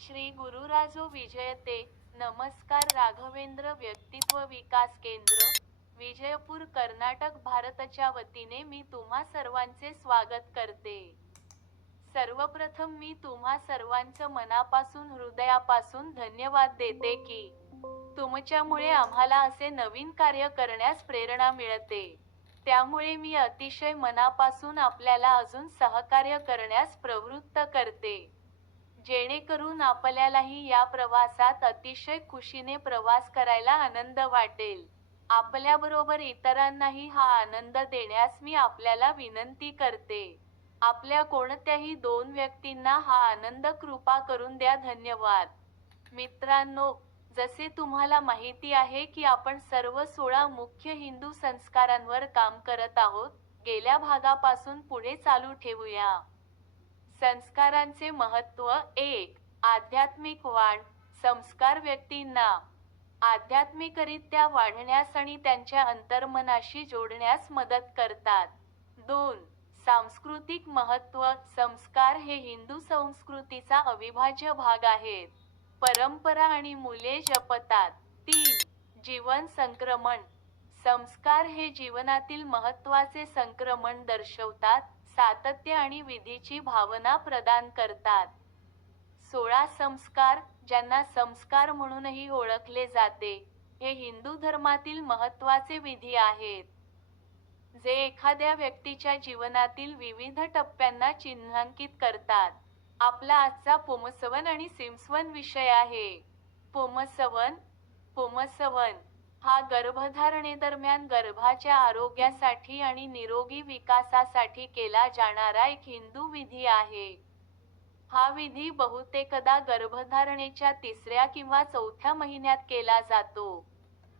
श्री गुरुराजो विजयते. नमस्कार राघवेंद्र व्यक्तित्व विकास केंद्र विजयपूर कर्नाटक भारतच्या वतीने मी तुम्हा सर्वांचे स्वागत करते. सर्वप्रथम मी तुम्हा सर्वांचं मनापासून हृदयापासून धन्यवाद देते की तुमच्यामुळे आम्हाला असे नवीन कार्य करण्यास प्रेरणा मिळते. त्यामुळे मी अतिशय मनापासून आपल्याला अजून सहकार्य करण्यास प्रवृत्त करते. जेणेकरून आपल्यालाही या प्रवासात अतिशय खुशीने प्रवास करायला आनंद वाटेल. आपल्याबरोबर इतरांनाही हा आनंद देण्यास मी आपल्याला विनंती करते. आपल्या कोणत्याही दोन व्यक्तींना हा आनंद कृपा करून द्या. धन्यवाद. मित्रांनो जसे तुम्हाला माहिती आहे की आपण सर्व सोळा मुख्य हिंदू संस्कारांवर काम करत आहोत गेल्या भागापासून पुढे चालू ठेवूया. संस्कारांचे महत्त्व एक. आध्यात्मिक वाढ संस्कार व्यक्तींना. आध्यात्मिकरित्या वाढण्यास आणि त्यांच्या अंतर्मनाशी जोडण्यास मदत करतात. दोन. सांस्कृतिक महत्त्व संस्कार हे हिंदू संस्कृतीचा अविभाज्य भाग आहेत. परंपरा आणि मुले जपतात. तीन. जीवन संक्रमण. संस्कार हे जीवनातील महत्त्वाचे संक्रमण दर्शवतात. सातत्य आणि विधीची भावना प्रदान करतात. सोळा संस्कार ज्यांना संस्कार म्हणूनही ओळखले जाते हे हिंदू धर्मातील महत्त्वाचे विधी आहेत. जे एखाद्या व्यक्तीच्या जीवनातील विविध टप्प्यांना चिन्हांकित करतात. आपला आजचा पोमसवन आणि सिमसवन विषय आहे. पोमसवन पोमसवन. हा गर्भधारणेदरम्यान गर्भाच्या आरोग्यासाठी आणि निरोगी विकासासाठी केला जाणारा एक हिंदू विधी आहे. हा विधी बहुतेकदा गर्भधारणेच्या तिसऱ्या किंवा चौथ्या महिन्यात केला जातो.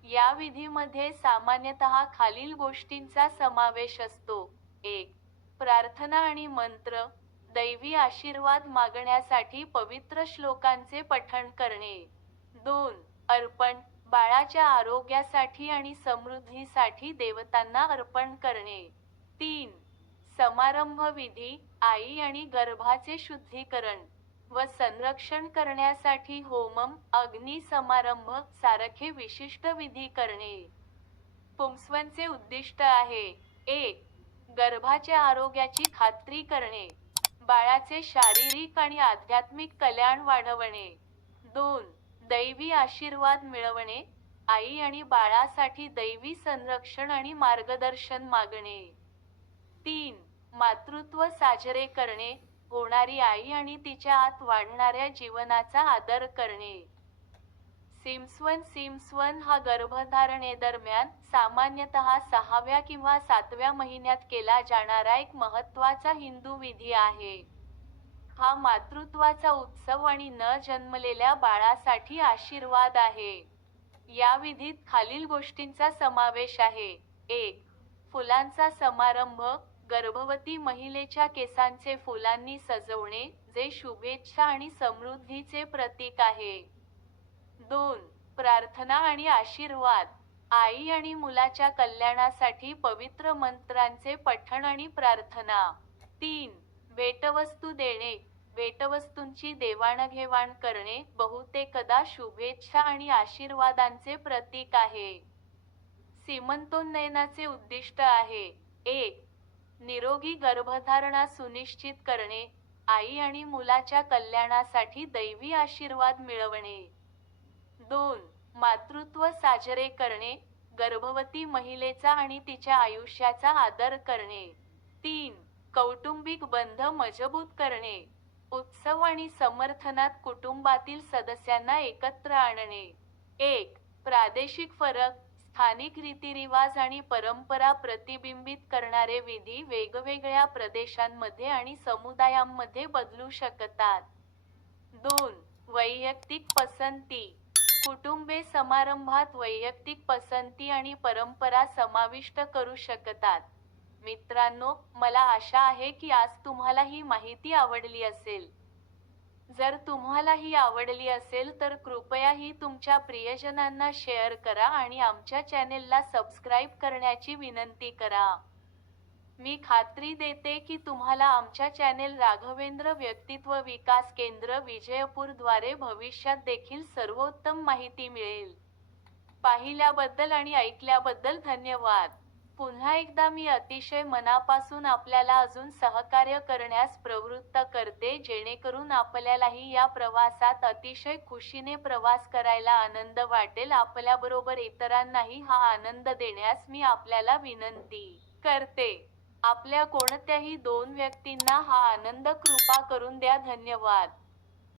या विधीमध्ये सामान्यतः खालील गोष्टींचा समावेश असतो. एक प्रार्थना आणि मंत्र दैवी आशीर्वाद मागण्यासाठी पवित्र श्लोकांचे पठण करणे. दोन अर्पण बाळाच्या आरोग्यासाठी आणि समृद्धीसाठी देवतांना अर्पण करणे. तीन समारंभ विधी आई आणि गर्भाचे शुद्धीकरण व संरक्षण करण्यासाठी होमम अग्नी समारंभ सारखे विशिष्ट विधी करणे. पुंसवनचे उद्दिष्ट आहे. एक गर्भाच्या आरोग्याची खात्री करणे. बाळाचे शारीरिक आणि आध्यात्मिक कल्याण वाढवणे. दोन दैवी आशीर्वाद मिळवणे आई आणि बाळासाठी दैवी संरक्षण आणि मार्गदर्शन मागणे. तीन मातृत्व साजरे करणे होणारी आई आणि तिच्या आत वाढणाऱ्या जीवनाचा आदर करणे. सिम्सवन सिम्सवन हा गर्भधारणेदरम्यान सामान्यतः सहाव्या किंवा सातव्या महिन्यात केला जाणारा एक महत्त्वाचा हिंदू विधी आहे. हा मातृत्वाचा उत्सव आणि न जन्मलेल्या बाळासाठी आशीर्वाद आहे. या विधीत खालील गोष्टींचा समावेश आहे. एक फुलांचा समारंभ गर्भवती महिलेच्या केसांचे फुलांनी सजवणे जे शुभेच्छा आणि समृद्धीचे प्रतीक आहे. दोन प्रार्थना आणि आशीर्वाद. आई आणि मुलाच्या कल्याणासाठी पवित्र मंत्रांचे पठण आणि प्रार्थना. तीन भेटवस्तू देणे. भेटवस्तूंची देवाणघेवाण करणे बहुतेकदा शुभेच्छा आणि आशीर्वादांचे प्रतीक आहे. सीमंतोन्नयनाचे उद्दिष्ट आहे. एक निरोगी गर्भधारणा सुनिश्चित करणे आई आणि मुलाच्या कल्याणासाठी दैवी आशीर्वाद मिळवणे. दोन मातृत्व साजरे करणे गर्भवती महिलेचा आणि तिच्या आयुष्याचा आदर करणे. तीन कौटुंबिक बंध मजबूत करणे. उत्सव आणि समर्थनात कुटुंबातील सदस्यांना एकत्र आणणे. एक प्रादेशिक फरक स्थानिक रीतिरिवाज आणि परंपरा प्रतिबिंबित करणारे विधी वेगवेगळ्या प्रदेशांमध्ये आणि समुदायांमध्ये बदलू शकतात. दोन वैयक्तिक पसंती. कुटुंबे समारंभात वैयक्तिक पसंती आणि परंपरा समाविष्ट करू शकतात. मित्रांनो मला आशा आहे की आज तुम्हाला ही माहिती आवडली असेल. जर तुम्हाला ही आवडली असेल तर कृपया ही तुमच्या प्रियजनांना शेअर करा आणि आमच्या चॅनेलला सबस्क्राईब करण्याची विनंती करा. मी खात्री देते की तुम्हाला आमच्या चॅनेल राघवेंद्र व्यक्तित्व विकास केंद्र विजयपूरद्वारे भविष्यात देखील सर्वोत्तम माहिती मिळेल. पाहिल्याबद्दल आणि ऐकल्याबद्दल धन्यवाद. पुन्हा एकदा मी अतिशय मनापासून आपल्याला अजून सहकार्य करण्यास प्रवृत्त करते जेणेकरून आपल्यालाही या प्रवासात अतिशय खुशीने प्रवास करायला आनंद वाटेल. आपल्याबरोबर इतरांनाही हा आनंद देण्यास मी आपल्याला विनंती करते. आपल्या कोणत्याही दोन व्यक्तींना हा आनंद कृपा करून द्या. धन्यवाद.